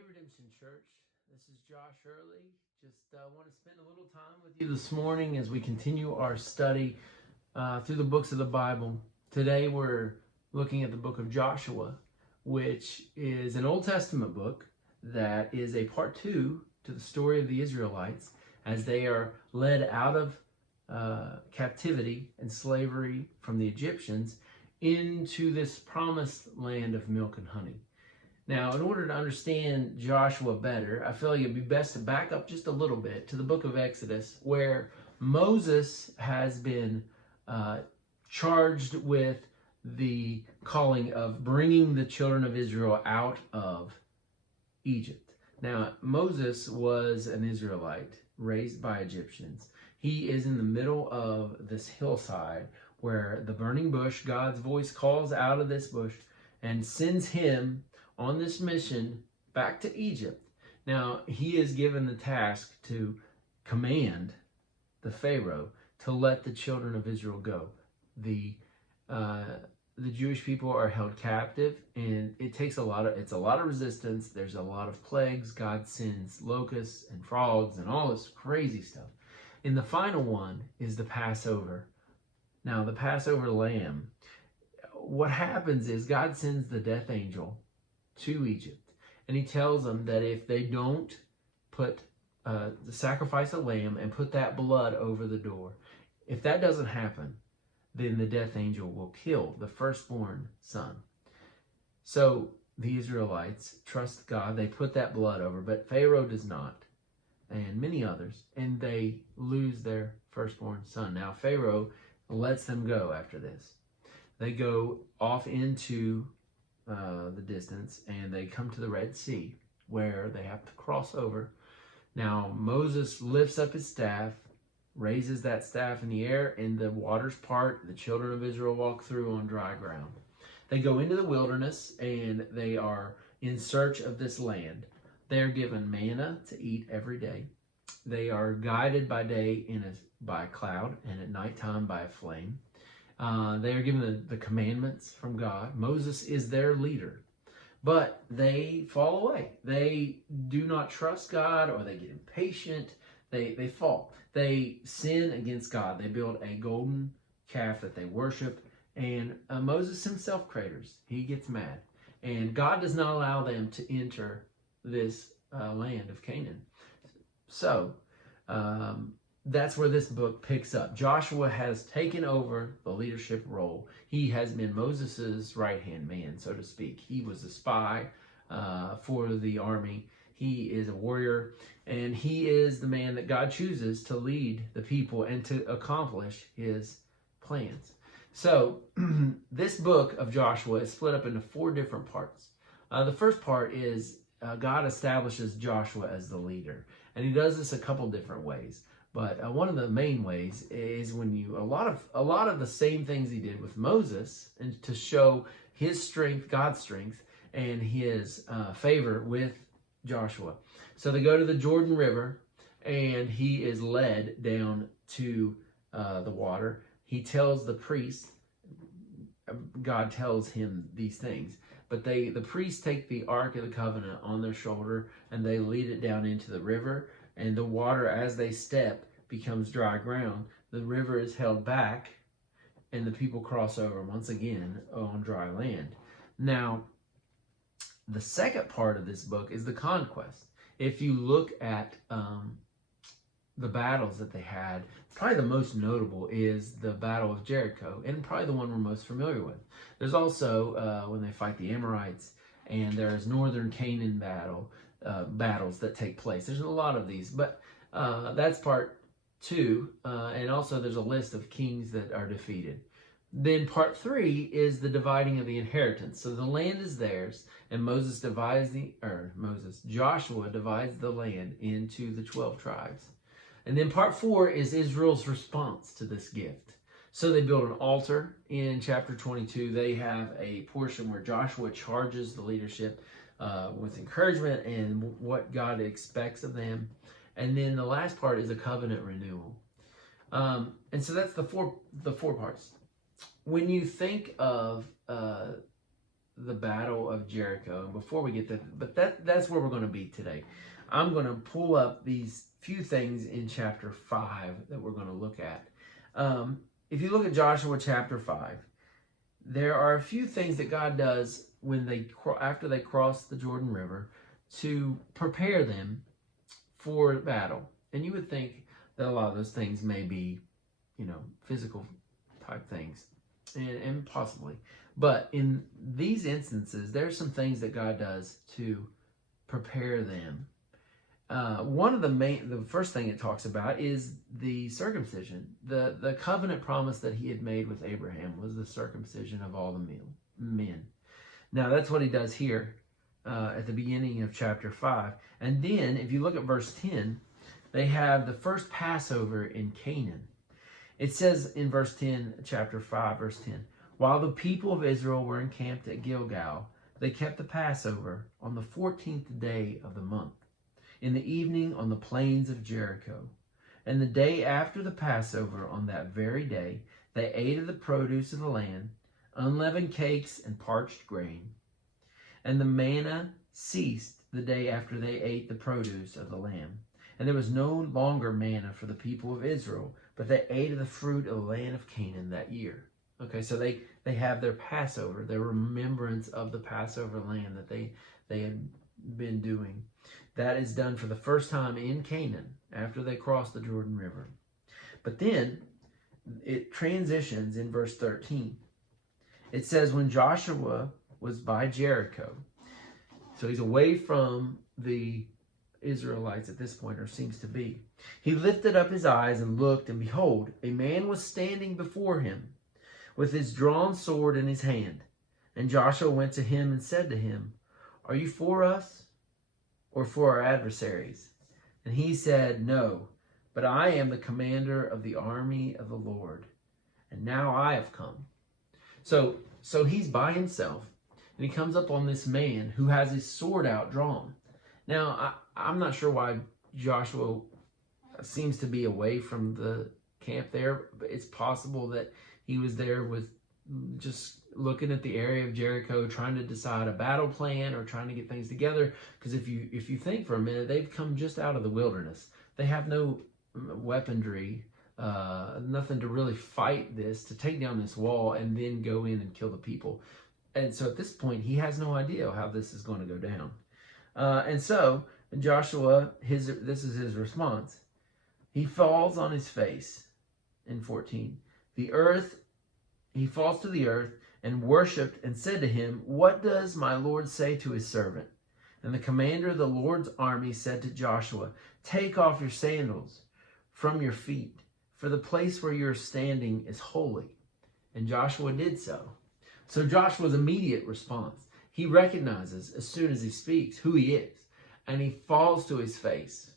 Hey Redemption Church, this is Josh Hurley. Just want to spend a little time with you this morning as we continue our study through the books of the Bible. Today we're looking at the book of Joshua, which is an Old Testament book that is a part 2 to the story of the Israelites as they are led out of captivity and slavery from the Egyptians into this promised land of milk and honey. Now, in order to understand Joshua better, I feel like it'd be best to back up just a little bit to the book of Exodus, where Moses has been charged with the calling of bringing the children of Israel out of Egypt. Now, Moses was an Israelite raised by Egyptians. He is in the middle of this hillside where the burning bush, God's voice calls out of this bush and sends him on this mission back to Egypt. Now, he is given the task to command the Pharaoh to let the children of Israel go. The Jewish people are held captive, and it's a lot of resistance. There's a lot of plagues. God sends locusts and frogs and all this crazy stuff. And the final one is the Passover. Now, the Passover lamb, what happens is God sends the death angel to Egypt, and he tells them that if they don't sacrifice a lamb and put that blood over the door, if that doesn't happen, then the death angel will kill the firstborn son. So the Israelites trust God, they put that blood over, but Pharaoh does not, and many others, and they lose their firstborn son. Now Pharaoh lets them go after this. They go off into the distance, and they come to the Red Sea where they have to cross over. Now Moses lifts up his staff, raises that staff in the air, and the waters part. The children of Israel walk through on dry ground. They go into the wilderness, and they are in search of this land. They are given manna to eat every day. They are guided by day by a cloud, and at nighttime by a flame. They are given the commandments from God. Moses is their leader. But they fall away. They do not trust God, or they get impatient. They fall. They sin against God. They build a golden calf that they worship. And Moses himself craters. He gets mad. And God does not allow them to enter this land of Canaan. So, that's where this book picks up. Joshua has taken over the leadership role. He has been Moses' right-hand man, so to speak. He was a spy for the army. He is a warrior, and he is the man that God chooses to lead the people and to accomplish his plans. So this book of Joshua is split up into 4 different parts. The first part is God establishes Joshua as the leader, and he does this a couple different ways. But one of the main ways is when a lot of the same things he did with Moses, and to show his strength, God's strength, and his favor with Joshua. So they go to the Jordan River, and he is led down to the water. He tells the priest, God tells him these things, but the priests take the Ark of the Covenant on their shoulder, and they lead it down into the river. And the water, as they step, becomes dry ground. The river is held back, and the people cross over once again on dry land. Now, the second part of this book is the conquest. If you look at the battles that they had, probably the most notable is the Battle of Jericho, and probably the one we're most familiar with. There's also when they fight the Amorites, and there's northern Canaan battles that take place. There's a lot of these, but that's part 2, and also there's a list of kings that are defeated. Then part 3 is the dividing of the inheritance. So the land is theirs, and Joshua divides the land into the 12 tribes. And then part 4 is Israel's response to this gift. So they build an altar in chapter 22. They have a portion where Joshua charges the leadership with encouragement and what God expects of them. And then the last part is a covenant renewal. And so that's the four parts. When you think of the Battle of Jericho. And before we get to that's where we're going to be today. I'm going to pull up these few things in chapter 5 that we're going to look at. If you look at Joshua chapter 5, there are a few things that God does after they cross the Jordan River to prepare them for battle. And you would think that a lot of those things may be, physical type things, and possibly. But in these instances, there's some things that God does to prepare them. One of the first thing it talks about is the circumcision. The covenant promise that he had made with Abraham was the circumcision of all the men. Now that's what he does here at the beginning of chapter 5. And then if you look at verse 10, they have the first Passover in Canaan. It says in verse 10, chapter 5, verse 10, while the people of Israel were encamped at Gilgal, they kept the Passover on the 14th day of the month, in the evening on the plains of Jericho. And the day after the Passover, on that very day, they ate of the produce of the land, unleavened cakes and parched grain. And the manna ceased the day after they ate the produce of the land. And there was no longer manna for the people of Israel, but they ate of the fruit of the land of Canaan that year. Okay, so they have their Passover, their remembrance of the Passover lamb that they had been doing. That is done for the first time in Canaan after they cross the Jordan River. But then it transitions in verse 13. It says, when Joshua was by Jericho, so he's away from the Israelites at this point, or seems to be, he lifted up his eyes and looked, and behold, a man was standing before him with his drawn sword in his hand. And Joshua went to him and said to him, are you for us or for our adversaries? And he said, no, but I am the commander of the army of the Lord, and now I have come. So he's by himself, and he comes up on this man who has his sword out drawn. Now, I'm not sure why Joshua seems to be away from the camp there, but it's possible that he was there with just looking at the area of Jericho, trying to decide a battle plan or trying to get things together. Because if you think for a minute, they've come just out of the wilderness. They have no weaponry, nothing to really fight this, to take down this wall and then go in and kill the people. And so at this point, he has no idea how this is going to go down. And so Joshua, this is his response. He falls on his face in 14. He falls to the earth and worshipped and said to him, what does my Lord say to his servant? And the commander of the Lord's army said to Joshua, take off your sandals from your feet, for the place where you're standing is holy. And Joshua did so. So Joshua's immediate response, he recognizes as soon as he speaks who he is, and he falls to his face,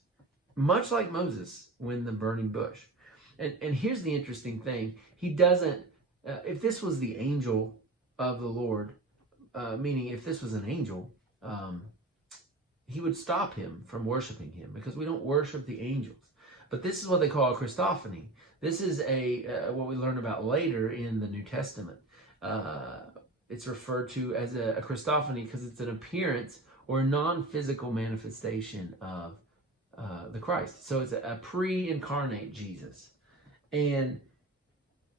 much like Moses when the burning bush. And here's the interesting thing. He doesn't, if this was the angel of the Lord, meaning if this was an angel, he would stop him from worshiping him, because we don't worship the angels. But this is what they call a Christophany. This is what we learn about later in the New Testament. It's referred to as a Christophany because it's an appearance or a non-physical manifestation of the Christ. So it's a pre-incarnate Jesus. And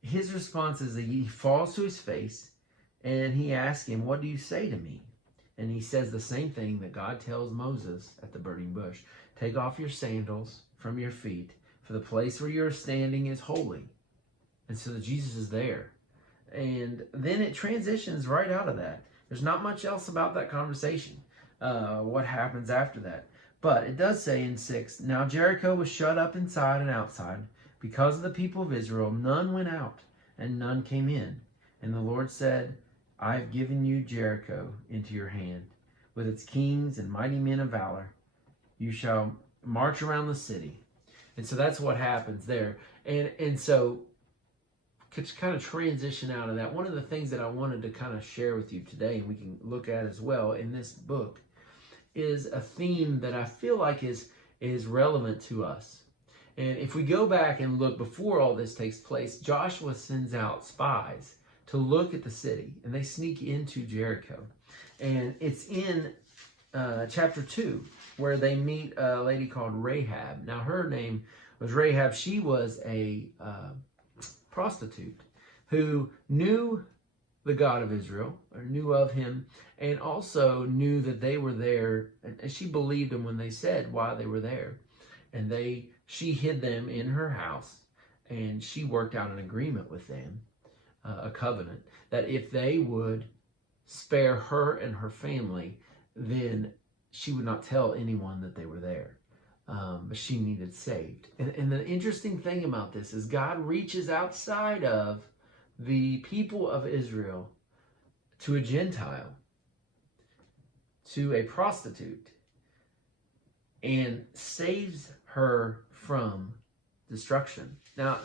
his response is that he falls to his face and he asks him, what do you say to me? And he says the same thing that God tells Moses at the burning bush. Take off your sandals from your feet, for the place where you're standing is holy. And so Jesus is there. And then it transitions right out of that. There's not much else about that conversation, what happens after that. But it does say in 6, now Jericho was shut up inside and outside. Because of the people of Israel, none went out and none came in. And the Lord said, I have given you Jericho into your hand, with its kings and mighty men of valor. You shall march around the city. And so that's what happens there. And so to kind of transition out of that, one of the things that I wanted to kind of share with you today, and we can look at as well in this book, is a theme that I feel like is relevant to us. And if we go back and look before all this takes place, Joshua sends out spies to look at the city, and they sneak into Jericho. And it's in chapter 2 where they meet a lady called Rahab. Now, her name was Rahab. She was a prostitute who knew the God of Israel, or knew of him, and also knew that they were there, and she believed them when they said why they were there. And she hid them in her house, and she worked out an agreement with them, a covenant, that if they would spare her and her family, then she would not tell anyone that they were there. But she needed saved. And the interesting thing about this is God reaches outside of the people of Israel to a Gentile, to a prostitute, and saves her from destruction. Now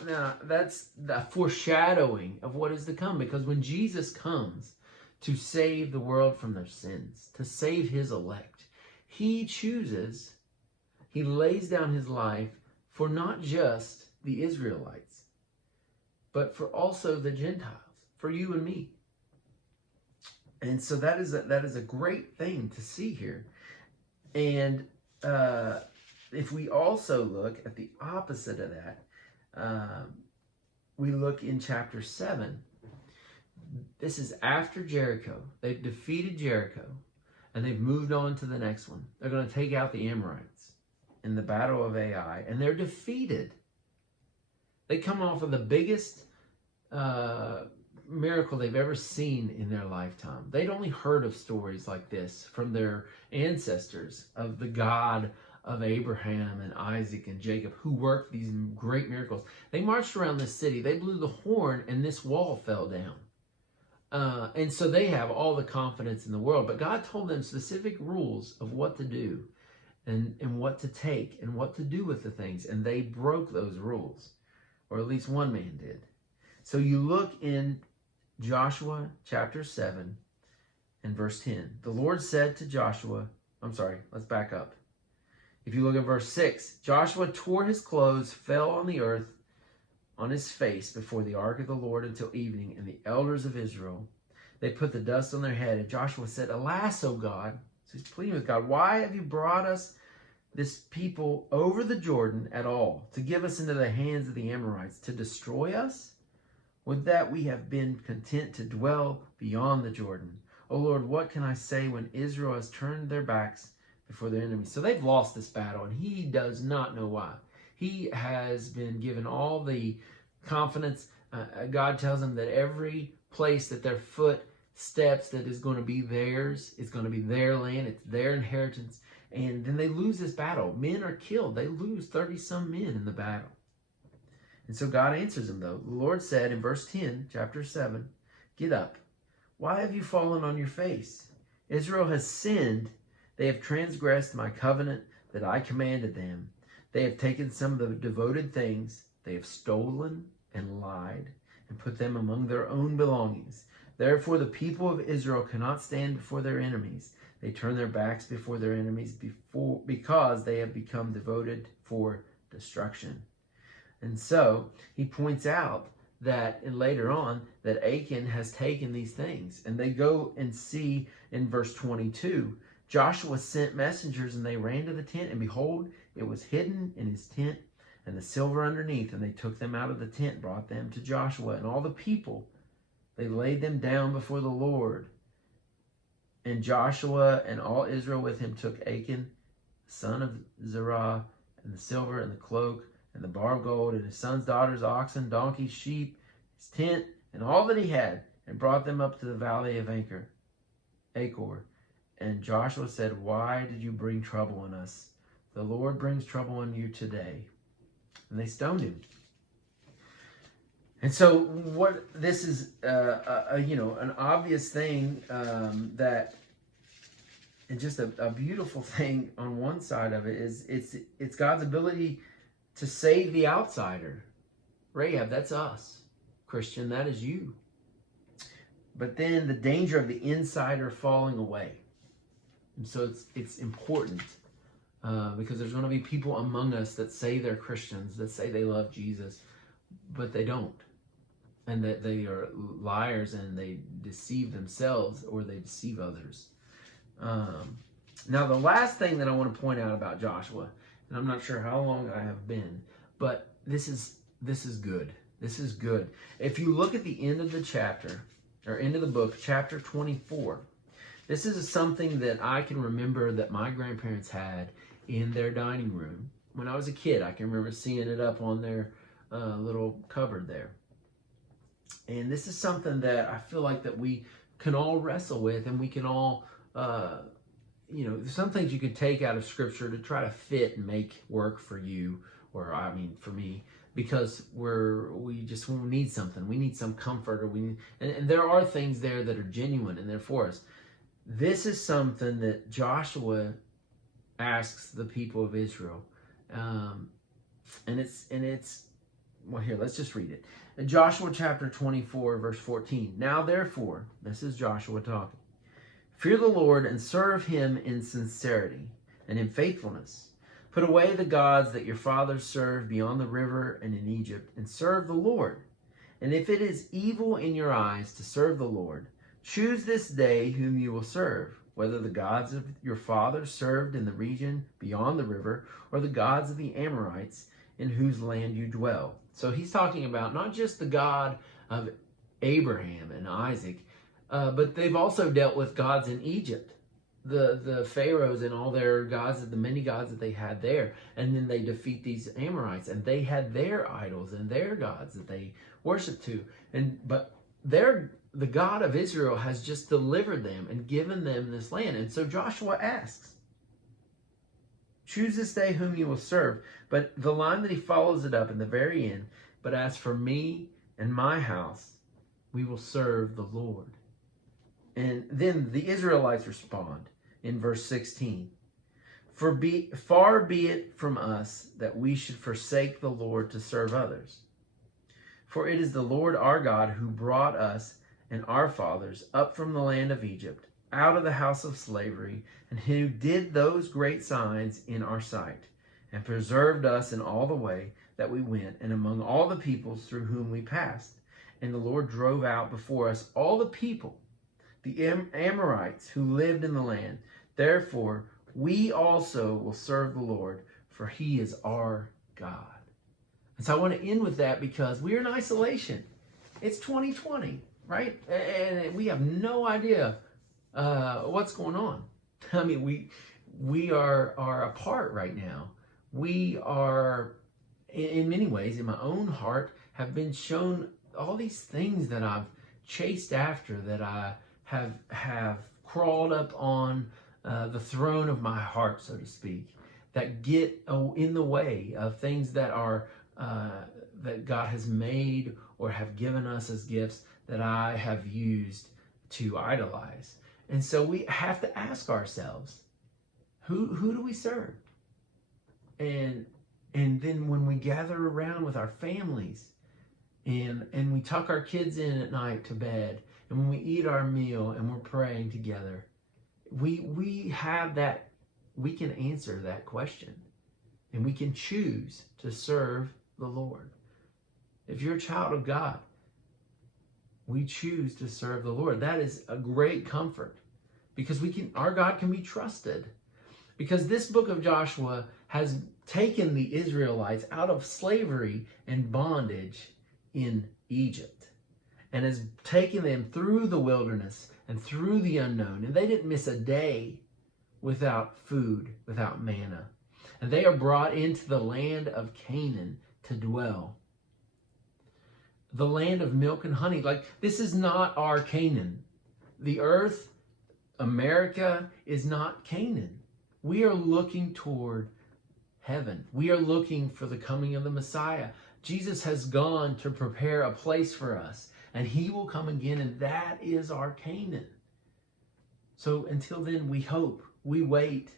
that's the foreshadowing of what is to come, because when Jesus comes to save the world from their sins, to save his elect, he lays down his life for not just the Israelites, but for also the Gentiles, for you and me. And so that is a great thing to see here. And if we also look at the opposite of that, we look in chapter 7. This is after Jericho. They've defeated Jericho, and they've moved on to the next one. They're going to take out the Amorites in the battle of Ai, and they're defeated. They come off of the biggest miracle they've ever seen in their lifetime. They'd only heard of stories like this from their ancestors, of the God of Abraham and Isaac and Jacob, who worked these great miracles. They marched around this city. They blew the horn, and this wall fell down. And so they have all the confidence in the world. But God told them specific rules of what to do and what to take and what to do with the things. And they broke those rules, or at least one man did. So you look in Joshua chapter 7 and verse 10. The Lord said to Joshua, let's back up. If you look at verse 6, Joshua tore his clothes, fell on the earth on his face before the ark of the Lord until evening, and the elders of Israel, they put the dust on their head. And Joshua said, Alas, O God, so he's pleading with God, why have you brought us, this people, over the Jordan at all, to give us into the hands of the Amorites, to destroy us? Would that we have been content to dwell beyond the Jordan. O Lord, what can I say when Israel has turned their backs before their enemies? So they've lost this battle, and he does not know why. He has been given all the confidence. God tells him that every place that their foot steps that is going to be theirs, it's going to be their land, it's their inheritance. And then they lose this battle. Men are killed. They lose 30-some men in the battle. And so God answers them, though. The Lord said in verse 10, chapter 7, Get up. Why have you fallen on your face? Israel has sinned. They have transgressed my covenant that I commanded them. They have taken some of the devoted things. They have stolen and lied and put them among their own belongings. Therefore, the people of Israel cannot stand before their enemies. They turn their backs before their enemies because they have become devoted for destruction. And so he points out that, and later on, that Achan has taken these things. And they go and see in verse 22, Joshua sent messengers, and they ran to the tent, and behold, it was hidden in his tent, and the silver underneath. And they took them out of the tent, brought them to Joshua, and all the people, they laid them down before the Lord. And Joshua and all Israel with him took Achan, the son of Zerah, and the silver and the cloak, and the bar of gold, and his son's daughters, oxen, donkeys, sheep, his tent, and all that he had, and brought them up to the valley of Achor. And Joshua said, Why did you bring trouble on us? The Lord brings trouble on you today. And they stoned him. And so what this is, an obvious thing that, and just a beautiful thing on one side of it is it's God's ability to save the outsider. Rahab, that's us. Christian, that is you. But then the danger of the insider falling away. And so it's important because there's going to be people among us that say they're Christians, that say they love Jesus, but they don't. And that they are liars and they deceive themselves or they deceive others. Now, the last thing that I want to point out about Joshua, and I'm not sure how long I have been, but this is good. This is good. If you look at the end of the chapter, or end of the book, chapter 24, this is something that I can remember that my grandparents had in their dining room. When I was a kid, I can remember seeing it up on their little cupboard there. And this is something that I feel like that we can all wrestle with, and we can all, some things you could take out of Scripture to try to fit and make work for you, or I mean for me, because we just need something. We need some comfort, or and there are things there that are genuine and they're for us. This is something that Joshua asks the people of Israel, and it's well, here, let's just read it. In Joshua chapter 24, verse 14. Now therefore, this is Joshua talking, fear the Lord and serve him in sincerity and in faithfulness. Put away the gods that your fathers served beyond the river and in Egypt, and serve the Lord. And if it is evil in your eyes to serve the Lord, choose this day whom you will serve, whether the gods of your fathers served in the region beyond the river, or the gods of the Amorites in whose land you dwell. So he's talking about not just the God of Abraham and Isaac, but they've also dealt with gods in Egypt, the pharaohs and all their gods, the many gods that they had there. And then they defeat these Amorites, and they had their idols and their gods that they worshiped to. But the God of Israel has just delivered them and given them this land. And so Joshua asks, choose this day whom you will serve. But the line that he follows it up in the very end, but as for me and my house, we will serve the Lord. And then the Israelites respond in verse 16. Far be it from us that we should forsake the Lord to serve others. For it is the Lord our God who brought us and our fathers up from the land of Egypt, out of the house of slavery, and who did those great signs in our sight, and preserved us in all the way that we went, and among all the peoples through whom we passed. And the Lord drove out before us all the people, the Amorites who lived in the land. Therefore, we also will serve the Lord, for he is our God. And so I want to end with that because we're in isolation. It's 2020, right? And we have no idea what's going on. I mean, we are apart right now. We are, in many ways, in my own heart, have been shown all these things that I've chased after, that I have crawled up on the throne of my heart, so to speak, that get in the way of things that are that God has made or have given us as gifts that I have used to idolize. And so we have to ask ourselves, who do we serve? And then when we gather around with our families and we tuck our kids in at night to bed, and when we eat our meal and we're praying together, we have that, we can answer that question, and we can choose to serve the Lord. If you're a child of God, we choose to serve the Lord. That is a great comfort, because our God can be trusted. Because this book of Joshua has taken the Israelites out of slavery and bondage in Egypt, and has taken them through the wilderness and through the unknown. And they didn't miss a day without food, without manna. And they are brought into the land of Canaan to dwell. The land of milk and honey. Like, this is not our Canaan. The earth, America, is not Canaan. We are looking toward heaven. We are looking for the coming of the Messiah. Jesus has gone to prepare a place for us, and he will come again, and that is our Canaan. So until then, we hope, we wait.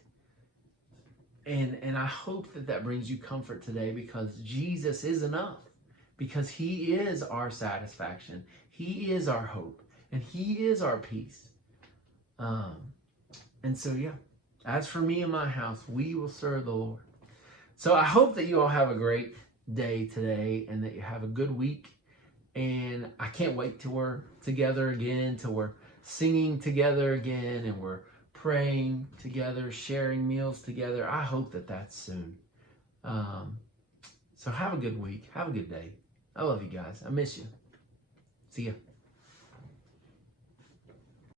And I hope that brings you comfort today, because Jesus is enough, because he is our satisfaction. He is our hope, and he is our peace. And so, yeah, as for me and my house, we will serve the Lord. So I hope that you all have a great day today, and that you have a good week. And I can't wait till we're together again, till we're singing together again, and we're praying together, sharing meals together. I hope that that's soon. So have a good week. Have a good day. I love you guys. I miss you. See ya.